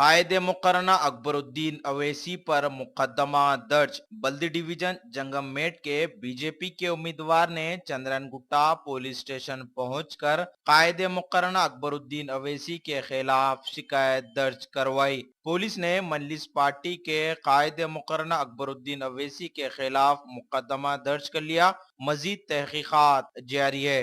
कायदे मुकर्रना अकबरुद्दीन अवैसी पर मुकदमा दर्ज। बल्दी डिवीजन जंगममेट के बीजेपी के उम्मीदवार ने चंद्रनगुट्टा पुलिस स्टेशन पहुंचकर कायदे मुकर्रना अकबरुद्दीन अवैसी के खिलाफ शिकायत दर्ज करवाई। पुलिस ने मजलिस पार्टी के कायदे मुकर्रना अकबरुद्दीन अवैसी के खिलाफ मुकदमा दर्ज कर लिया। मजीद तहकीकात जारी है।